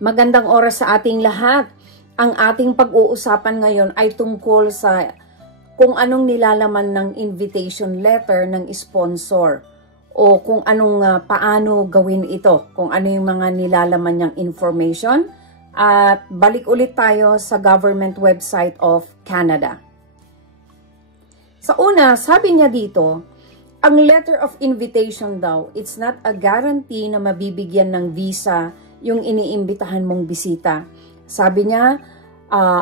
Magandang oras sa ating lahat. Ang ating pag-uusapan ngayon ay tungkol sa kung anong nilalaman ng invitation letter ng sponsor o kung paano gawin ito, kung ano yung mga nilalaman niyang information. At balik ulit tayo sa government website of Canada. Sa una, sabi niya dito, ang letter of invitation daw, it's not a guarantee na mabibigyan ng visa yung iniimbitahan mong bisita. Sabi niya,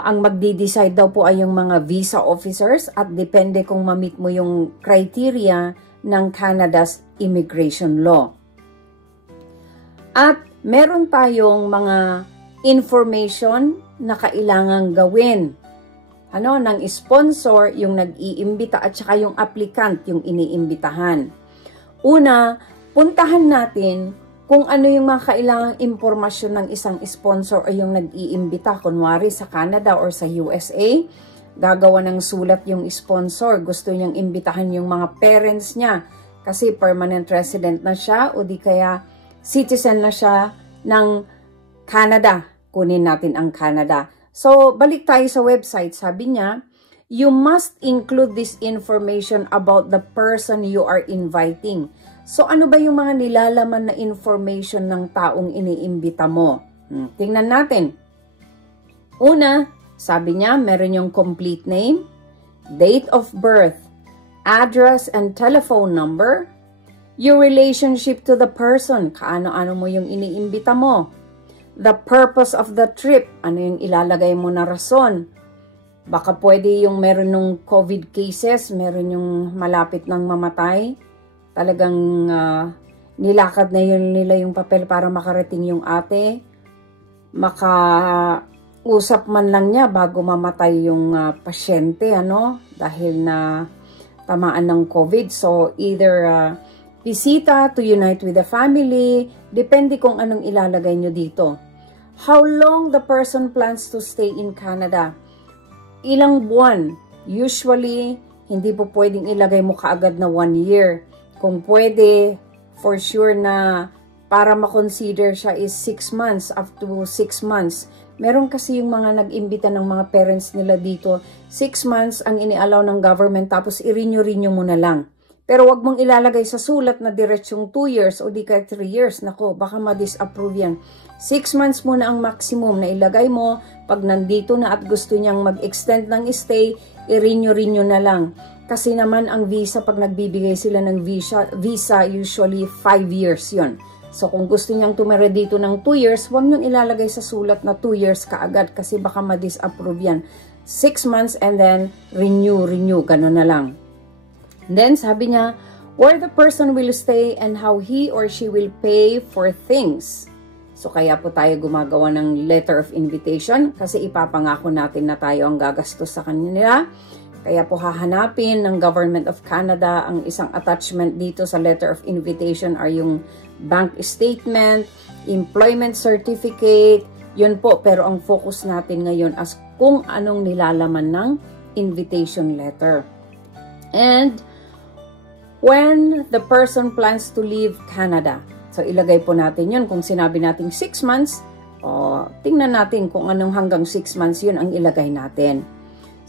ang magdi-decide daw po ay yung mga visa officers at depende kung ma-meet mo yung criteria ng Canada's immigration law. At meron tayong mga information na kailangang gawin ng sponsor, yung nag-iimbita at saka yung applicant, yung iniimbitahan. Una, puntahan natin kung ano yung mga kailangang impormasyon ng isang sponsor o yung nag-iimbita, kunwari sa Canada or sa USA, gagawa ng sulat yung sponsor, gusto niyang imbitahan yung mga parents niya kasi permanent resident na siya o di kaya citizen na siya ng Canada. Kunin natin ang Canada. So, balik tayo sa website. Sabi niya, you must include this information about the person you are inviting. So, ano ba yung mga nilalaman na information ng taong iniimbita mo? Tingnan natin. Una, sabi niya, meron yung complete name, date of birth, address and telephone number, your relationship to the person, kaano-ano mo yung iniimbita mo, the purpose of the trip, ano yung ilalagay mo na rason. Baka pwede yung meron ng COVID cases, meron yung malapit ng mamatay, talagang nilakad na yun nila yung papel para makarating yung ate. Makausap man lang niya bago mamatay yung pasyente, dahil na tamaan ng COVID. So, either bisita to unite with the family, depende kung anong ilalagay nyo dito. How long the person plans to stay in Canada? Ilang buwan? Usually, hindi po pwedeng ilagay mo kaagad na 1 year. Kung pwede, for sure na para makonsider siya is 6 months, up to 6 months. Meron kasi yung mga nag-imbita ng mga parents nila dito, 6 months ang ini-allow ng government tapos i-renew mo na lang. Pero wag mong ilalagay sa sulat na diretsong 2 years o di kaya 3 years. Nako, baka ma-disapprove yan. 6 months muna ang maximum na ilagay mo. Pag nandito na at gusto niyang mag-extend ng stay, i-renew na lang. Kasi naman ang visa, pag nagbibigay sila ng visa usually 5 years yon. So kung gusto niyang tumira dito ng 2 years, huwag niyong ilalagay sa sulat na 2 years kaagad kasi baka ma-disapprove yan. 6 months and then renew, gano'n na lang. And then sabi niya, where the person will stay and how he or she will pay for things. So kaya po tayo gumagawa ng letter of invitation kasi ipapangako natin na tayo ang gagastos sa kanila. Kaya po hahanapin ng Government of Canada ang isang attachment dito sa letter of invitation are yung bank statement, employment certificate, yun po. Pero ang focus natin ngayon as kung anong nilalaman ng invitation letter. And when the person plans to leave Canada. So ilagay po natin yun. Kung sinabi natin 6 months, tingnan natin kung anong hanggang 6 months yun ang ilagay natin.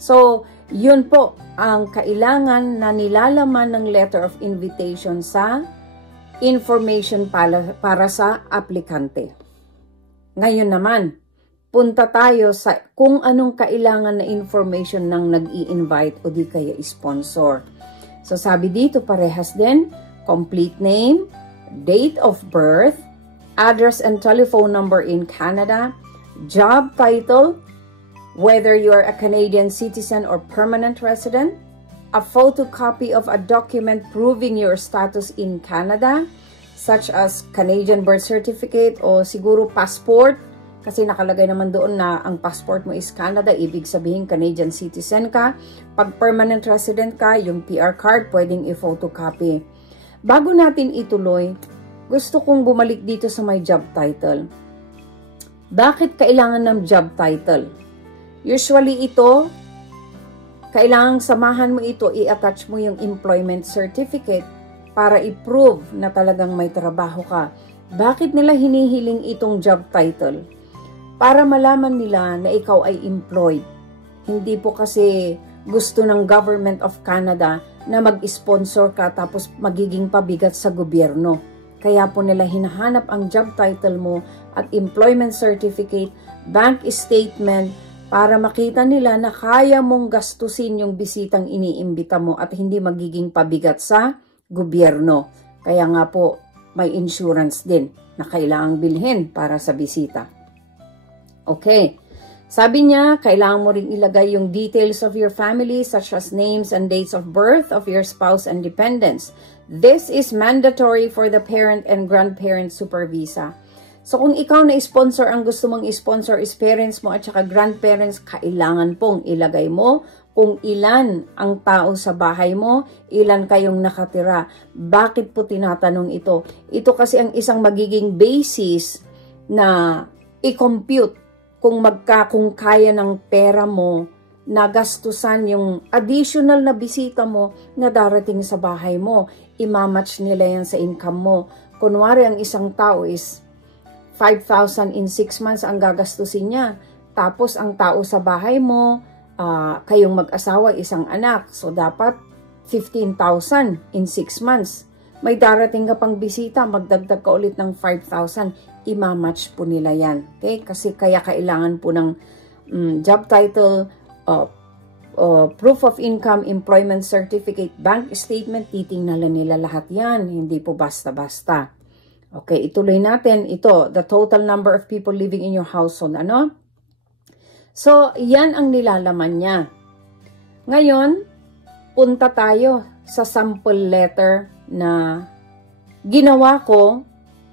So, yun po ang kailangan na nilalaman ng letter of invitation sa information para sa aplikante. Ngayon naman, punta tayo sa kung anong kailangan na information ng nag-i-invite o di kaya sponsor. So sabi dito parehas din, complete name, date of birth, address and telephone number in Canada, job title, whether you are a Canadian citizen or permanent resident, a photocopy of a document proving your status in Canada, such as Canadian birth certificate o siguro passport, kasi nakalagay naman doon na ang passport mo is Canada, ibig sabihin Canadian citizen ka. Pag permanent resident ka, yung PR card, pwedeng i-photocopy. Bago natin ituloy, gusto kong bumalik dito sa my job title. Bakit kailangan ng job title? Usually ito, kailangang samahan mo ito, i-attach mo yung employment certificate para i-prove na talagang may trabaho ka. Bakit nila hinihiling itong job title? para malaman nila na ikaw ay employed. Hindi po kasi gusto ng Government of Canada na mag-sponsor ka tapos magiging pabigat sa gobyerno. Kaya po nila hinahanap ang job title mo at employment certificate, bank statement, para makita nila na kaya mong gastusin yung bisitang iniimbita mo at hindi magiging pabigat sa gobyerno. Kaya nga po, may insurance din na kailangang bilhin para sa bisita. Okay. Sabi niya, kailangan mo ring ilagay yung details of your family such as names and dates of birth of your spouse and dependents. This is mandatory for the parent and grandparent super visa. So kung ikaw na sponsor, ang gusto mong sponsor is parents mo at saka grandparents, kailangan pong ilagay mo kung ilan ang tao sa bahay mo, ilan kayong nakatira. Bakit po tinatanong ito? Ito kasi ang isang magiging basis na i-compute kung kaya ng pera mo na gastusan yung additional na bisita mo na darating sa bahay mo. Imamatch nila yan sa income mo. Kunwari ang isang tao is 5,000 in 6 months ang gagastusin niya. Tapos ang tao sa bahay mo, kayong mag-asawa, isang anak. So dapat 15,000 in 6 months. May darating ka pang bisita, magdagdag ka ulit ng 5,000. Imamatch po nila yan. Okay? Kasi kaya kailangan po ng job title, proof of income, employment certificate, bank statement, titingnan nila lahat yan. Hindi po basta-basta. Okay, ituloy natin. Ito, the total number of people living in your household. Ano? So, yan ang nilalaman niya. Ngayon, punta tayo sa sample letter na ginawa ko.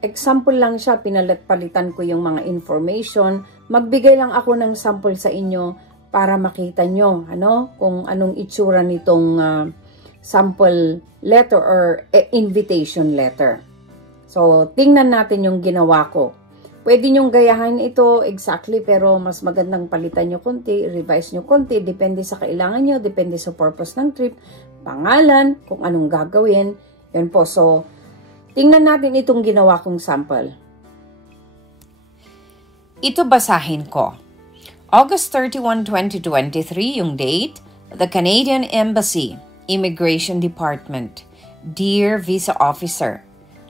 Example lang siya, pinalit-palitan ko yung mga information. Magbigay lang ako ng sample sa inyo para makita nyo kung anong itsura nitong sample letter or invitation letter. So, tingnan natin yung ginawa ko. Pwede nyong gayahin ito exactly, pero mas magandang palitan nyo konti, revise nyo konti, depende sa kailangan nyo, depende sa purpose ng trip, pangalan, kung anong gagawin. Yan po. So, tingnan natin itong ginawa kong sample. Ito basahin ko. August 31, 2023, yung date, the Canadian Embassy, Immigration Department. Dear Visa Officer,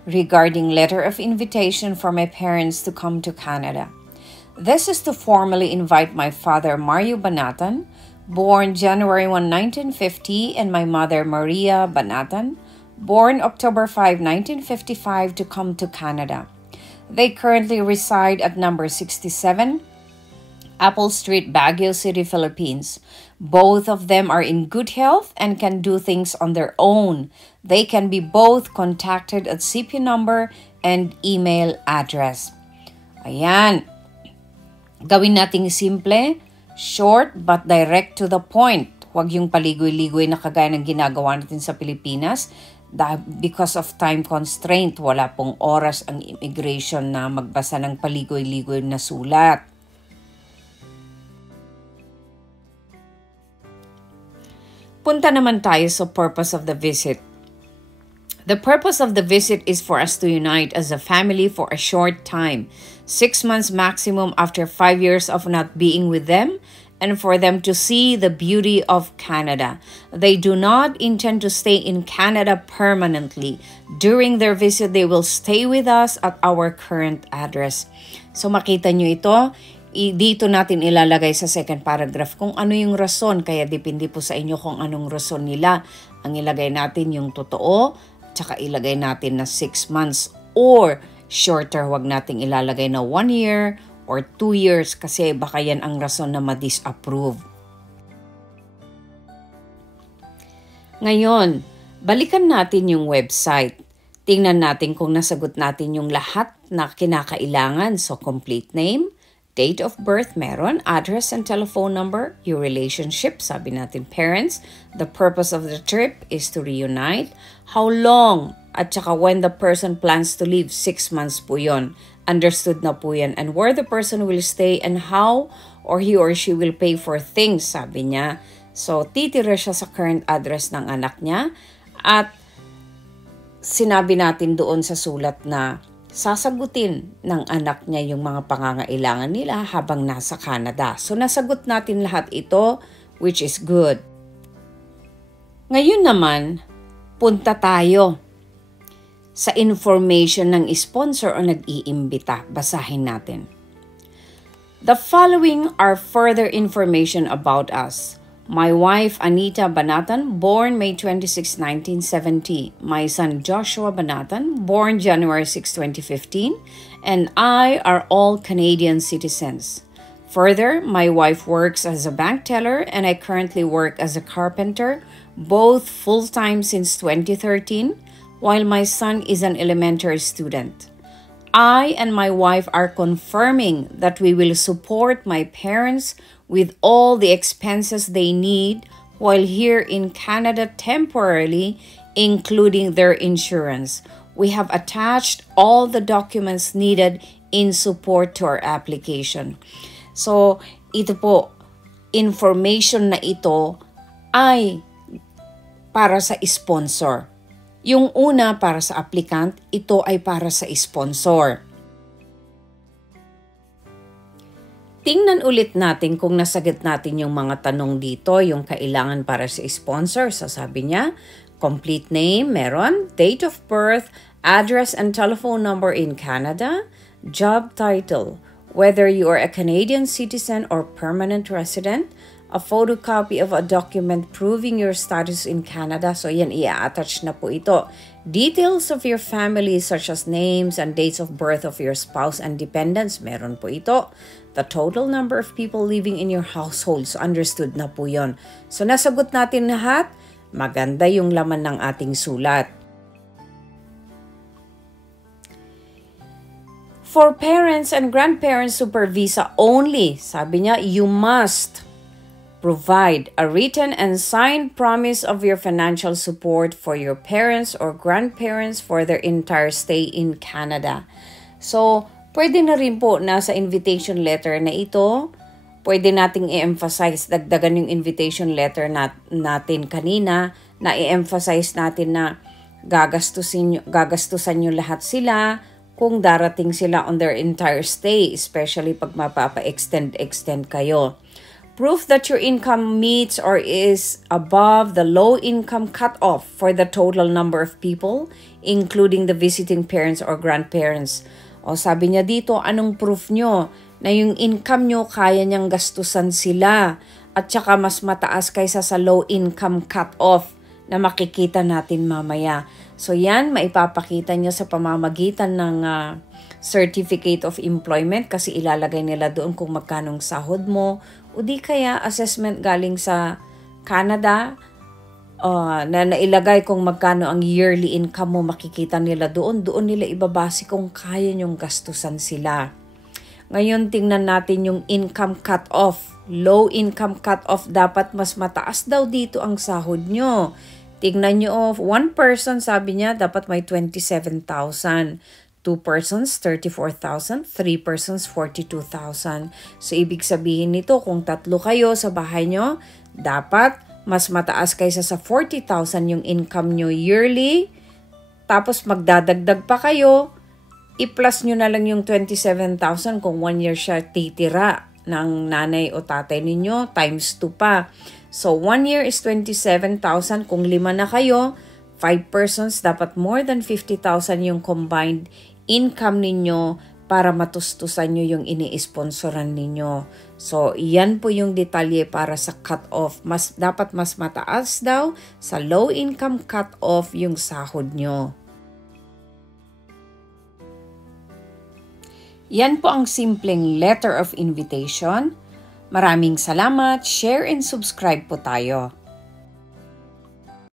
regarding letter of invitation for my parents to come to Canada. This is to formally invite my father Mario Banatan, born January 1, 1950, and my mother Maria Banatan, born October 5, 1955, to come to Canada. They currently reside at number 67, Apple Street, Baguio City, Philippines. Both of them are in good health and can do things on their own. They can be both contacted at CP number and email address. Ayan. Gawin nating simple, short but direct to the point. Huwag yung paligoy-ligoy na kagaya ng ginagawa natin sa Pilipinas. Because of time constraint, wala pong oras ang immigration na magbasa ng paligoy-ligoy na sulat. Punta naman tayo sa purpose of the visit. The purpose of the visit is for us to unite as a family for a short time, 6 months maximum after 5 years of not being with them, and for them to see the beauty of Canada. They do not intend to stay in Canada permanently. During their visit, they will stay with us at our current address. So makita nyo ito, dito natin ilalagay sa second paragraph kung ano yung rason, kaya depende po sa inyo kung anong rason nila. Ang ilagay natin yung totoo, tsaka ilagay natin na 6 months or shorter, wag nating ilalagay na 1 year or 2 years kasi baka yan ang rason na ma-disapprove. Ngayon, balikan natin yung website. Tingnan natin kung nasagot natin yung lahat na kinakailangan. So, complete name, date of birth, meron, address and telephone number, your relationship, sabi natin parents, the purpose of the trip is to reunite, how long, at saka when the person plans to leave, 6 months po yun. Understood na po yan. And where the person will stay and how or he or she will pay for things, sabi niya. So, titira siya sa current address ng anak niya. At sinabi natin doon sa sulat na sasagutin ng anak niya yung mga pangangailangan nila habang nasa Canada. So nasagot natin lahat ito, which is good. Ngayon naman, punta tayo sa information ng sponsor o nag-iimbita. Basahin natin. The following are further information about us. My wife, Anita Banatan, born May 26, 1970. My son, Joshua Banatan, born January 6, 2015. And I are all Canadian citizens. Further, my wife works as a bank teller and I currently work as a carpenter, both full-time since 2013, while my son is an elementary student. I and my wife are confirming that we will support my parents with all the expenses they need while here in Canada temporarily, including their insurance. We have attached all the documents needed in support to our application. So, ito po, information na ito ay para sa sponsor. Yung una para sa applicant, ito ay para sa sponsor. Tingnan ulit natin kung nasagot natin yung mga tanong dito, yung kailangan para sa sponsor. So sabi niya, complete name, meron, date of birth, address and telephone number in Canada, job title, whether you are a Canadian citizen or permanent resident, a photocopy of a document proving your status in Canada. So yan, i-attach na po ito. Details of your family such as names and dates of birth of your spouse and dependents, meron po ito. The total number of people living in your household. So understood na po yon. So nasagot natin lahat. Maganda yung laman ng ating sulat. For parents and grandparents super visa only, sabi niya, you must provide a written and signed promise of your financial support for your parents or grandparents for their entire stay in Canada. So, pwede na rin po na sa invitation letter na ito, pwede nating i-emphasize, dagdagan yung invitation letter natin kanina, na i-emphasize natin na gagastusan nyo lahat sila kung darating sila on their entire stay, especially pag mapapa-extend kayo. Proof that your income meets or is above the low-income cutoff for the total number of people, including the visiting parents or grandparents. O sabi niya dito, anong proof nyo na yung income nyo kaya niyang gastusan sila at saka mas mataas kaysa sa low-income cutoff na makikita natin mamaya. So yan, maipapakita niyo sa pamamagitan ng Certificate of Employment kasi ilalagay nila doon kung magkanong sahod mo o di kaya assessment galing sa Canada na nailagay kung magkano ang yearly income mo, makikita nila doon nila ibabase kung kaya nyong gastusan sila. Ngayon tingnan natin yung income cut-off. Low income cut-off, dapat mas mataas daw dito ang sahod nyo. Tingnan nyo, one person sabi niya dapat may 27,000. 2 persons, 34,000. 3 persons, 42,000. So, ibig sabihin nito, kung 3 kayo sa bahay nyo, dapat mas mataas kaysa sa 40,000 yung income nyo yearly. Tapos, magdadagdag pa kayo. I-plus nyo na lang yung 27,000 kung 1 year siya titira ng nanay o tatay ninyo, times 2 pa. So, 1 year is 27,000. Kung 5 na kayo, 5 persons, dapat more than 50,000 yung combined income ninyo para matustusan nyo yung ini-sponsoran ninyo. So, yan po yung detalye para sa cut-off. Dapat mas mataas daw sa low-income cut-off yung sahod nyo. Yan po ang simpleng letter of invitation. Maraming salamat. Share and subscribe po tayo.